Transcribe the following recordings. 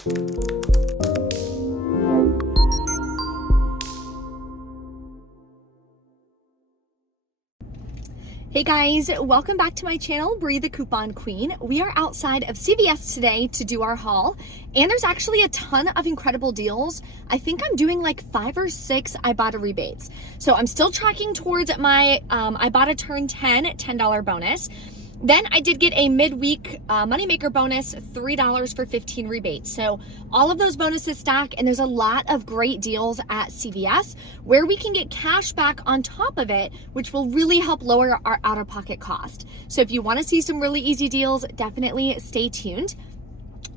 Hey guys, welcome back to my channel, Bree the Coupon Queen. We are outside of CVS today to do our haul, and there's actually a ton of incredible deals. I think I'm doing like 5 or 6 Ibotta rebates. So I'm still tracking towards my Ibotta Turn 10 $10 bonus. Then I did get a midweek moneymaker bonus, $3 for 15 rebates. So all of those bonuses stack, and there's a lot of great deals at CVS where we can get cash back on top of it, which will really help lower our out-of-pocket cost. So if you want to see some really easy deals, definitely stay tuned.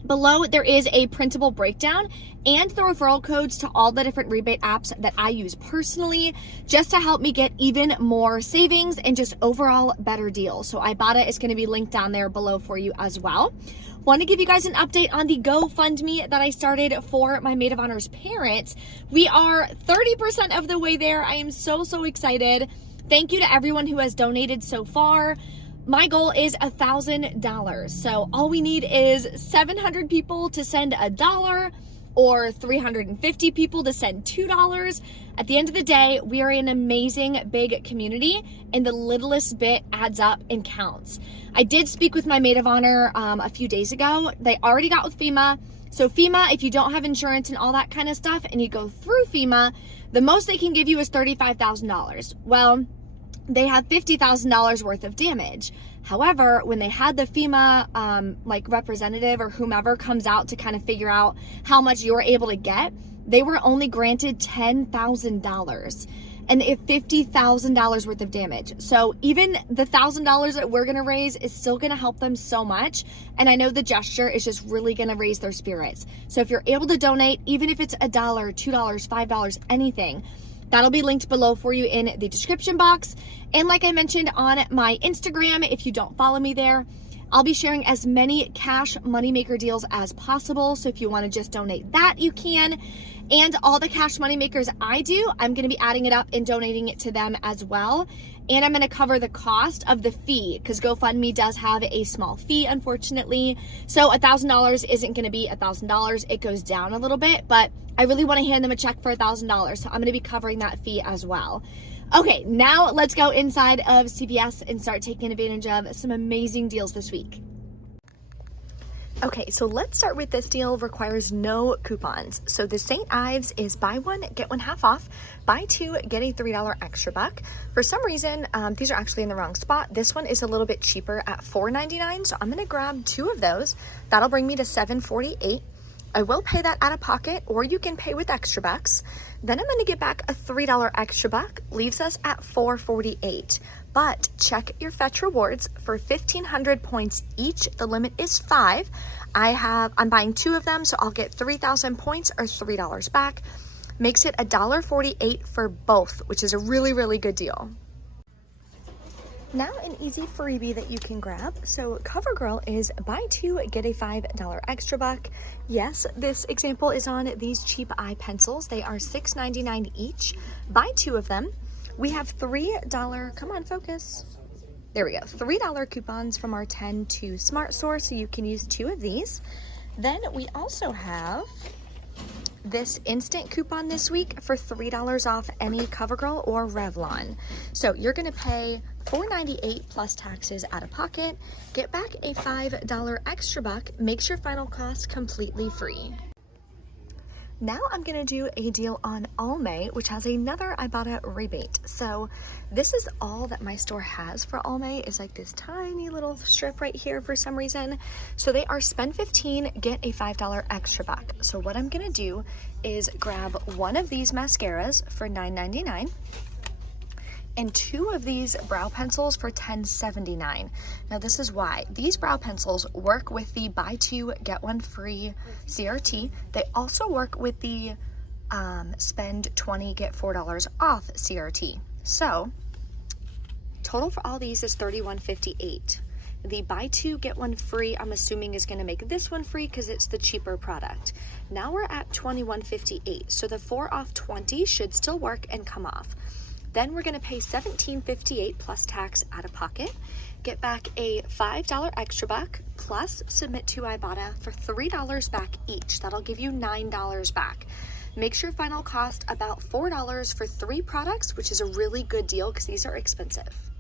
Below, there is a printable breakdown and the referral codes to all the different rebate apps that I use personally, just to help me get even more savings and just overall better deals. So Ibotta is going to be linked down there below for you as well. Want to give you guys an update on the GoFundMe that I started for my Maid of Honor's parents. We are 30% of the way there. I am so excited. Thank you to everyone who has donated so far. My goal is $1,000. So all we need is 700 people to send $1 or 350 people to send $2. At the end of the day, we are an amazing big community, and the littlest bit adds up and counts. I did speak with my Maid of Honor a few days ago. They already got with FEMA. So FEMA, if you don't have insurance and all that kind of stuff and you go through FEMA, the most they can give you is $35,000. Well, they have $50,000 worth of damage. However, when they had the FEMA like representative or whomever comes out to kind of figure out how much you're able to get, they were only granted $10,000 and $50,000 worth of damage. So even the $1,000 that we're gonna raise is still gonna help them so much. And I know the gesture is just really gonna raise their spirits. So if you're able to donate, even if it's $1, $2, $5, anything, that'll be linked below for you in the description box. And like I mentioned on my Instagram, if you don't follow me there, I'll be sharing as many cash moneymaker deals as possible. So if you want to just donate that, you can. And all the cash moneymakers I do, I'm going to be adding it up and donating it to them as well. And I'm going to cover the cost of the fee, because GoFundMe does have a small fee, unfortunately. So $1,000 isn't going to be $1,000. It goes down a little bit, but I really want to hand them a check for $1,000. So I'm going to be covering that fee as well. Okay, now let's go inside of CVS and start taking advantage of some amazing deals this week. Okay, so let's start with this deal. Requires no coupons. So the St. Ives is buy one, get one half off. Buy two, get a $3 extra buck. For some reason, these are actually in the wrong spot. This one is a little bit cheaper at $4.99. So I'm gonna grab 2 of those. That'll bring me to $7.48. I will pay that out of pocket, or you can pay with extra bucks. Then I'm gonna get back a $3 extra buck, leaves us at $4.48. But check your fetch rewards for 1,500 points each. The limit is 5. I'm buying 2 of them, so I'll get 3,000 points or $3 back. Makes it $1.48 for both, which is a really good deal. Now an easy freebie that you can grab. So CoverGirl is buy 2, get a $5 extra buck. Yes, this example is on these cheap eye pencils. They are $6.99 each. Buy 2 of them. We have $3, come on, focus. There we go, $3 coupons from our 10 to Smart Store, so you can use 2 of these. Then we also have this instant coupon this week for $3 off any CoverGirl or Revlon. So you're gonna pay $4.98 plus taxes out of pocket, get back a $5 extra buck, makes your final cost completely free. Now I'm gonna do a deal on Almay, which has another Ibotta rebate. So this is all that my store has for Almay, is like this tiny little strip right here for some reason. So they are spend 15, get a $5 extra buck. So what I'm gonna do is grab 1 of these mascaras for $9.99 and 2 of these brow pencils for $10.79. Now this is why. These brow pencils work with the buy 2, get 1 free CRT. They also work with the spend 20, get $4 off CRT. So total for all these is $31.58. The buy 2, get 1 free, I'm assuming is gonna make this one free because it's the cheaper product. Now we're at $21.58. So the 4 off 20 should still work and come off. Then we're gonna pay $17.58 plus tax out of pocket. get back a $5 extra buck, plus submit to Ibotta for $3 back each. That'll give you $9 back. Makes your final cost about $4 for 3 products, which is a really good deal because these are expensive.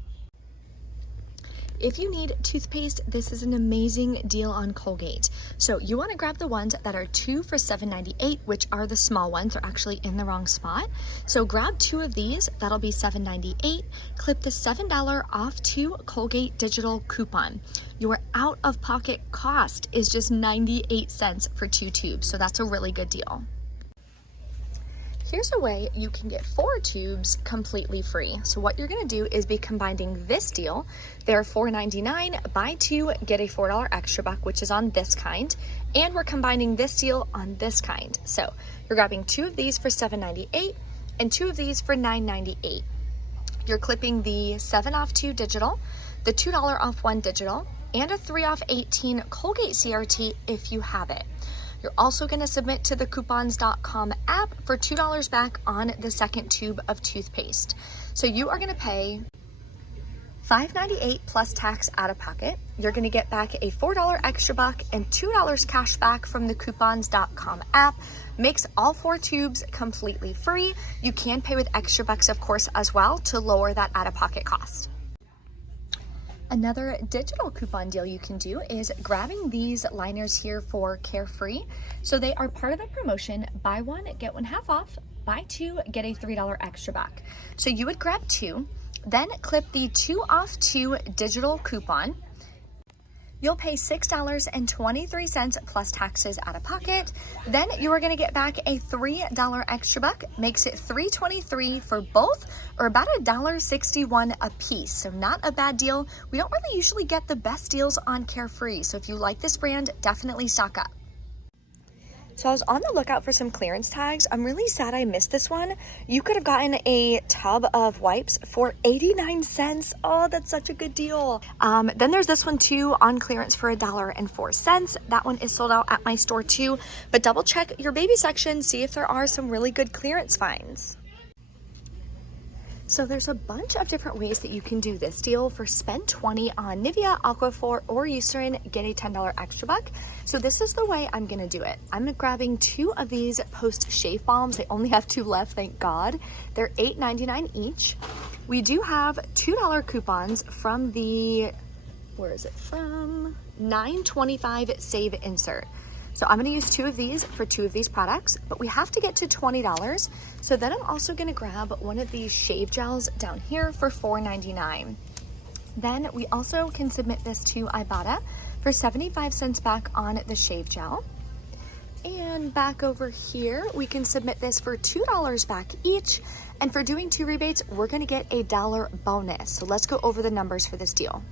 If you need toothpaste, this is an amazing deal on Colgate. So you want to grab the ones that are 2 for $7.98, which are the small ones. They're actually in the wrong spot. So grab 2 of these, that'll be $7.98. Clip the $7 off 2 Colgate digital coupon. Your out-of-pocket cost is just 98 cents for 2 tubes, so that's a really good deal. Here's a way you can get 4 tubes completely free. So what you're gonna do is be combining this deal. They're $4.99, buy 2, get a $4 extra buck, which is on this kind. And we're combining this deal on this kind. So you're grabbing 2 of these for $7.98 and 2 of these for $9.98. You're clipping the 7 off 2 digital, the $2 off 1 digital, and a 3 off 18 Colgate CRT if you have it. You're also going to submit to the coupons.com app for $2 back on the second tube of toothpaste. So you are going to pay $5.98 plus tax out of pocket. You're going to get back a $4 extra buck and $2 cash back from the coupons.com app. Makes all 4 tubes completely free. You can pay with extra bucks, of course, as well to lower that out of pocket cost. Another digital coupon deal you can do is grabbing these liners here for Carefree. So they are part of the promotion, buy 1, get 1 half off, buy 2, get a $3 extra buck. So you would grab 2, then clip the 2 off 2 digital coupon. You'll pay $6.23 plus taxes out of pocket. Then you are gonna get back a $3 extra buck, makes it $3.23 for both, or about $1.61 a piece. So not a bad deal. We don't really usually get the best deals on Carefree. So if you like this brand, definitely stock up. So I was on the lookout for some clearance tags. I'm really sad I missed this one. You could have gotten a tub of wipes for 89 cents. Oh, that's such a good deal. Then there's this one too on clearance for $1.04. That one is sold out at my store too, but double check your baby section, see if there are some really good clearance finds. So there's a bunch of different ways that you can do this deal. For spend 20 on Nivea, Aquaphor, or Eucerin, get a $10 extra buck. So this is the way I'm gonna do it. I'm grabbing 2 of these Post Shave Balms. They only have 2 left, thank God. They're $8.99 each. We do have $2 coupons from the, where is it from? $9.25 Save Insert. So I'm gonna use 2 of these for 2 of these products, but we have to get to $20. So then I'm also gonna grab one of these shave gels down here for $4.99. Then we also can submit this to Ibotta for 75 cents back on the shave gel. And back over here, we can submit this for $2 back each. And for doing 2 rebates, we're gonna get a $1 bonus. So let's go over the numbers for this deal.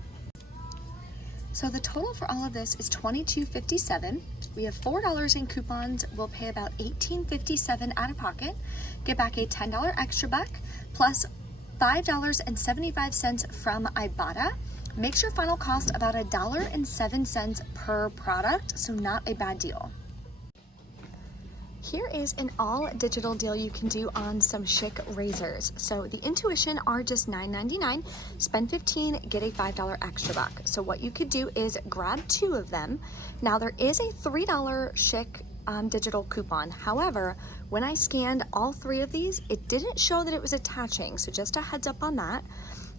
So the total for all of this is $22.57. We have $4 in coupons. We'll pay about $18.57 out of pocket, get back a $10 extra buck, plus $5.75 from Ibotta. Makes your final cost about $1.07 per product, so not a bad deal. Here is an all digital deal you can do on some chic razors. So the Intuition are just $9.99, spend $15, get a $5 extra buck. So what you could do is grab 2 of them. Now there is a $3 chic digital coupon. However, when I scanned all 3 of these, it didn't show that it was attaching. So just a heads up on that.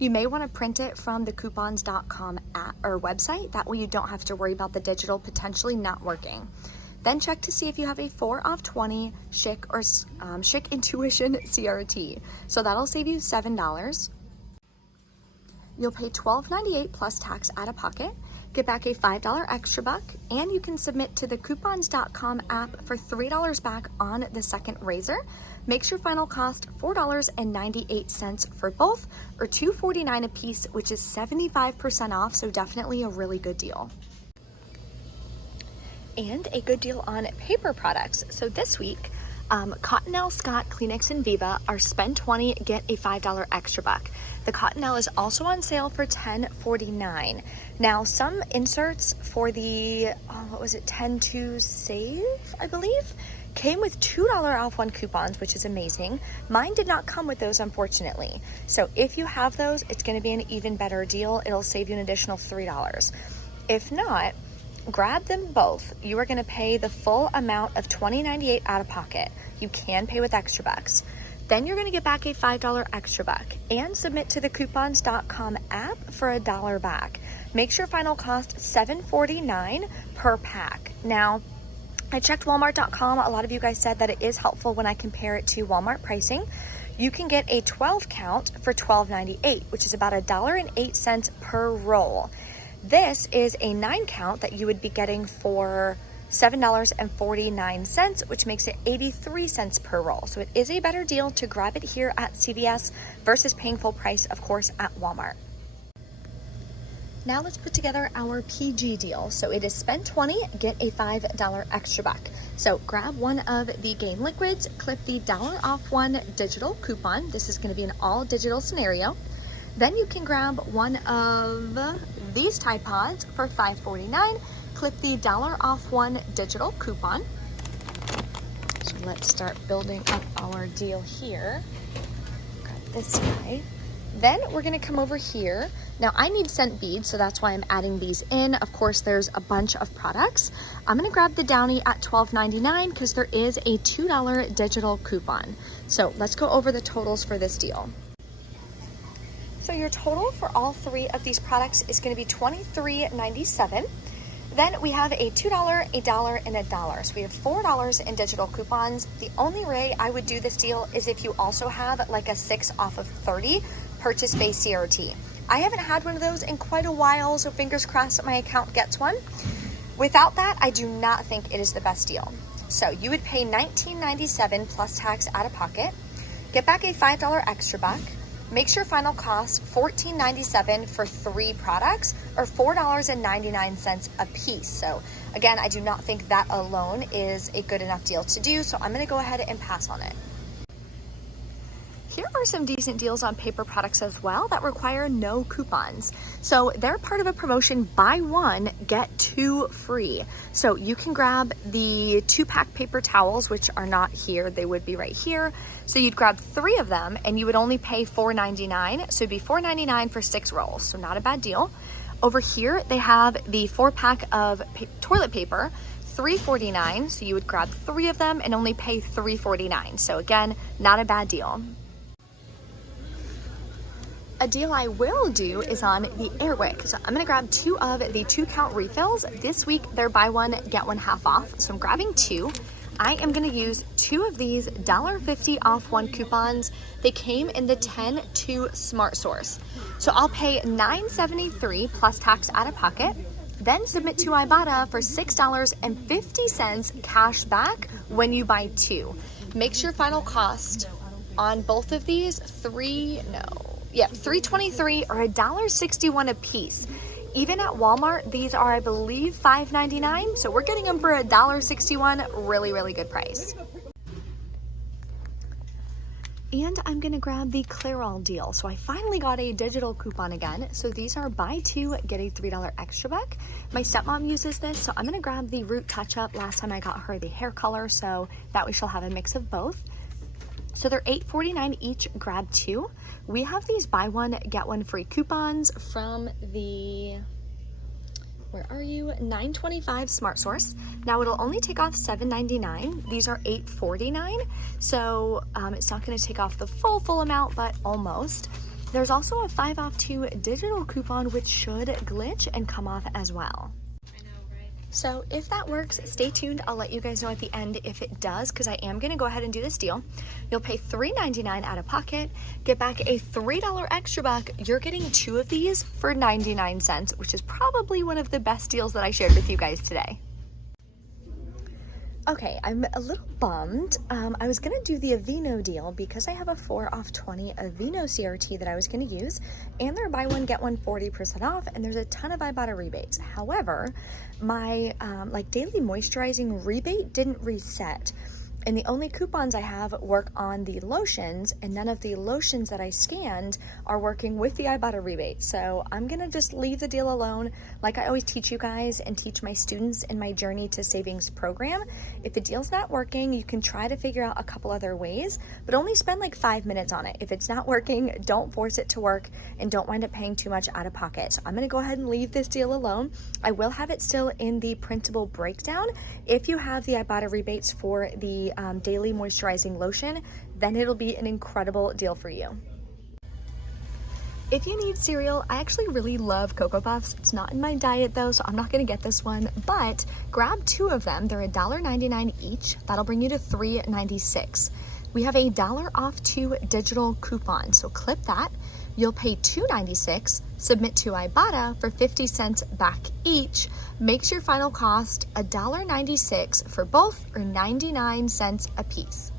You may want to print it from the coupons.com app or website. That way you don't have to worry about the digital potentially not working. Then check to see if you have a 4 off 20 Chic or Chic Intuition CRT. So that'll save you $7. You'll pay $12.98 plus tax out of pocket, get back a $5 extra buck, and you can submit to the coupons.com app for $3 back on the second razor. Makes your final cost $4.98 for both, or $2.49 a piece, which is 75% off, so definitely a really good deal. And a good deal on paper products. So this week, Cottonelle, Scott, Kleenex, and Viva are spend $20, get a $5 extra buck. The Cottonelle is also on sale for $10.49. Now, some inserts for the, what was it, 10 to save, I believe, came with $2 off one coupons, which is amazing. Mine did not come with those, unfortunately. So if you have those, it's gonna be an even better deal. It'll save you an additional $3. If not, grab them both. You are gonna pay the full amount of $20.98 out of pocket. You can pay with extra bucks. Then you're gonna get back a $5 extra buck and submit to the coupons.com app for $1 back. Makes your final cost $7.49 per pack. Now, I checked Walmart.com. A lot of you guys said that it is helpful when I compare it to Walmart pricing. You can get a 12 count for $12.98, which is about $1.08 per roll. This is a 9 count that you would be getting for $7.49, which makes it 83 cents per roll. So it is a better deal to grab it here at CVS versus paying full price, of course, at Walmart. Now let's put together our PG deal. So it is spend $20, get a $5 extra buck. So grab one of the game liquids, clip the $1 off one digital coupon. This is gonna be an all digital scenario. Then you can grab one of these Tide Pods for $5.49, clip the $1 off one digital coupon. So let's start building up our deal here. Grab this guy. Then we're gonna come over here. Now I need scent beads, so that's why I'm adding these in. Of course, there's a bunch of products. I'm gonna grab the Downy at $12.99 because there is a $2 digital coupon. So let's go over the totals for this deal. So your total for all 3 of these products is gonna be $23.97. Then we have a $2, a $1, and a $1. So we have $4 in digital coupons. The only way I would do this deal is if you also have like a 6 off of 30 purchase-based CRT. I haven't had one of those in quite a while, so fingers crossed that my account gets one. Without that, I do not think it is the best deal. So you would pay $19.97 plus tax out of pocket, get back a $5 extra buck, makes your final cost $14.97 for 3 products or $4.99 a piece. So again, I do not think that alone is a good enough deal to do, so I'm gonna go ahead and pass on it. Here are some decent deals on paper products as well that require no coupons. So they're part of a promotion, buy 1, get 2 free. So you can grab the 2-pack paper towels, which are not here, they would be right here. So you'd grab 3 of them and you would only pay $4.99. So it'd be $4.99 for 6 rolls, so not a bad deal. Over here, they have the 4-pack of toilet paper, $3.49. So you would grab 3 of them and only pay $3.49. So again, not a bad deal. A deal I will do is on the Airwick. So I'm gonna grab 2 of the 2-count refills. This week, they're buy 1, get 1 half off. So I'm grabbing 2. I am gonna use 2 of these $1.50 off 1 coupons. They came in the 10 to Smart Source. So I'll pay $9.73 plus tax out of pocket, then submit to Ibotta for $6.50 cash back when you buy 2. Makes your final cost on both of these $3.23 or $1.61 a piece. Even at Walmart, these are, I believe, $5.99. So we're getting them for $1.61. Really, really good price. And I'm gonna grab the Clairol deal. So I finally got a digital coupon again. So these are buy 2, get a $3 extra buck. My stepmom uses this, so I'm gonna grab the Root Touch Up. Last time I got her the hair color, so that way she'll have a mix of both. So they're $8.49 each, grab 2. We have these buy 1, get 1 free coupons from the, where are you? 925 Smart Source. Now it'll only take off $7.99. These are $8.49. So it's not gonna take off the full amount, but almost. There's also a 5 off 2 digital coupon, which should glitch and come off as well. So if that works, stay tuned. I'll let you guys know at the end if it does, because I am gonna go ahead and do this deal. You'll pay $3.99 out of pocket, get back a $3 extra buck. You're getting 2 of these for 99 cents, which is probably one of the best deals that I shared with you guys today. Okay, I'm a little bummed. I was gonna do the Aveeno deal because I have a 4 off 20 Aveeno CRT that I was gonna use, and they're buy 1, get 1 40% off, and there's a ton of Ibotta rebates. However, my like daily moisturizing rebate didn't reset. and the only coupons I have work on the lotions, and none of the lotions that I scanned are working with the Ibotta rebate. So I'm gonna just leave the deal alone. Like I always teach you guys and teach my students in my Journey to Savings program, if the deal's not working, you can try to figure out a couple other ways, but only spend like 5 minutes on it. If it's not working, don't force it to work and don't wind up paying too much out of pocket. So I'm gonna go ahead and leave this deal alone. I will have it still in the printable breakdown. If you have the Ibotta rebates for the daily moisturizing lotion, then it'll be an incredible deal for you. If you need cereal, I actually really love Cocoa Puffs. It's not in my diet though, so I'm not gonna get this one, but grab 2 of them. They're $1.99 each. That'll bring you to $3.96. We have a $1 off 2 digital coupon, so clip that. You'll pay $2.96, submit to Ibotta for 50 cents back each, makes your final cost $1.96 for both, or 99 cents a piece.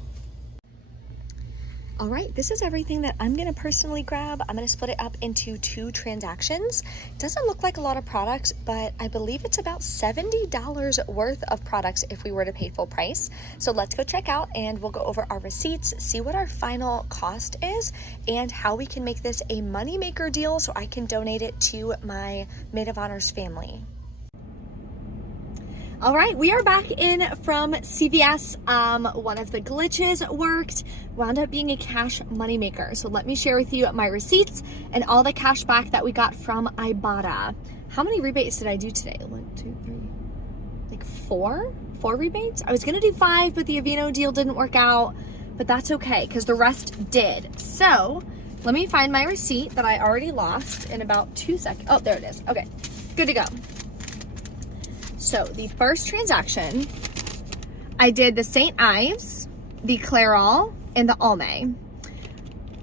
All right, this is everything that I'm gonna personally grab. I'm gonna split it up into 2 transactions. Doesn't look like a lot of products, but I believe it's about $70 worth of products if we were to pay full price. So let's go check out and we'll go over our receipts, see what our final cost is, and how we can make this a moneymaker deal so I can donate it to my Maid of Honor's family. All right, we are back in from CVS. One of the glitches worked, wound up being a cash moneymaker. So let me share with you my receipts and all the cash back that we got from Ibotta. How many rebates did I do today? 1, 2, 3, like 4 rebates? I was gonna do 5, but the Aveeno deal didn't work out, but that's okay, because the rest did. So let me find my receipt that I already lost in about 2 seconds. Oh, there it is. Okay, good to go. So the first transaction, I did the St. Ives, the Clairol, and the Almay.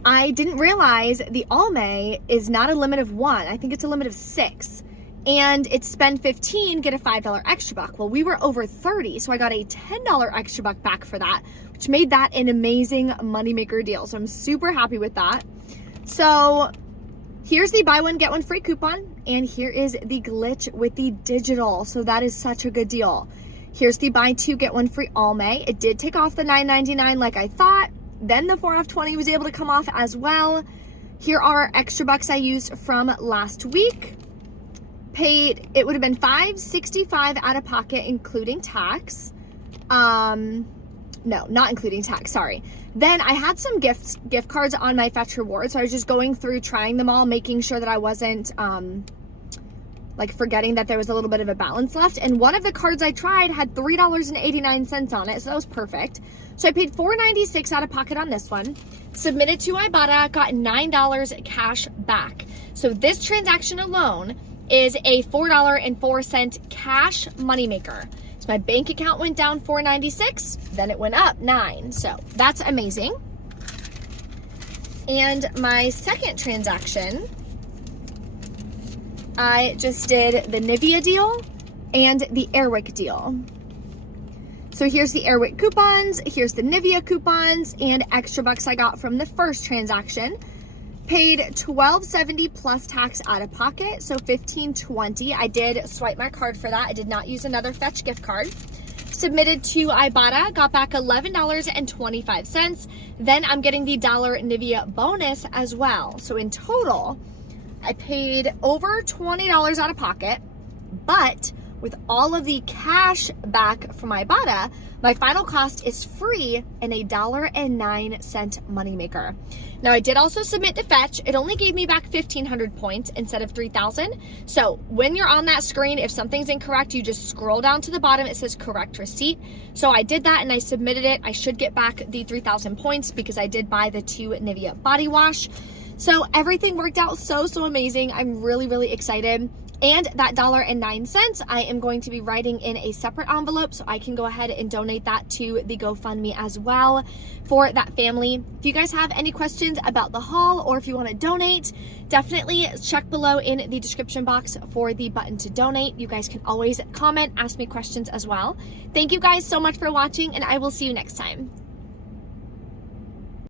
I didn't realize the Almay is not a limit of 1. I think it's a limit of 6. And it's spend 15, get a $5 extra buck. Well, we were over 30, so I got a $10 extra buck back for that, which made that an amazing moneymaker deal. So I'm super happy with that. So here's the buy one, get one free coupon, and here is the glitch with the digital. So that is such a good deal. Here's the buy 2, get 1 free Almay. It did take off the $9.99 like I thought. Then the 4 off 20 was able to come off as well. Here are extra bucks I used from last week. Paid, it would have been $5.65 out of pocket, including tax. No, not including tax, sorry. Then I had some gift cards on my Fetch Rewards. So I was just going through, trying them all, making sure that I wasn't like forgetting that there was a little bit of a balance left. And one of the cards I tried had $3.89 on it, so that was perfect. So I paid $4.96 out of pocket on this one. Submitted to Ibotta, got $9 cash back. So this transaction alone is a $4.04 cash moneymaker. So my bank account went down $4.96, then it went up $9. So that's amazing. And my second transaction, I just did the Nivea deal and the Airwick deal. So here's the Airwick coupons, here's the Nivea coupons, and extra bucks I got from the first transaction. Paid $12.70 plus tax out of pocket, so $15.20. I did swipe my card for that. I did not use another Fetch gift card. Submitted to Ibotta, got back $11.25. Then I'm getting the $1 Nivea bonus as well. So in total, I paid over $20 out of pocket, but with all of the cash back from Ibotta, my final cost is free and a $1.09 moneymaker. Now I did also submit to Fetch. It only gave me back 1,500 points instead of 3,000. So when you're on that screen, if something's incorrect, you just scroll down to the bottom. It says correct receipt. So I did that and I submitted it. I should get back the 3,000 points because I did buy the 2 Nivea body wash. So everything worked out so amazing. I'm really excited. And that $1.09, I am going to be writing in a separate envelope so I can go ahead and donate that to the GoFundMe as well for that family. If you guys have any questions about the haul or if you want to donate, definitely check below in the description box for the button to donate. You guys can always comment, ask me questions as well. Thank you guys so much for watching, and I will see you next time.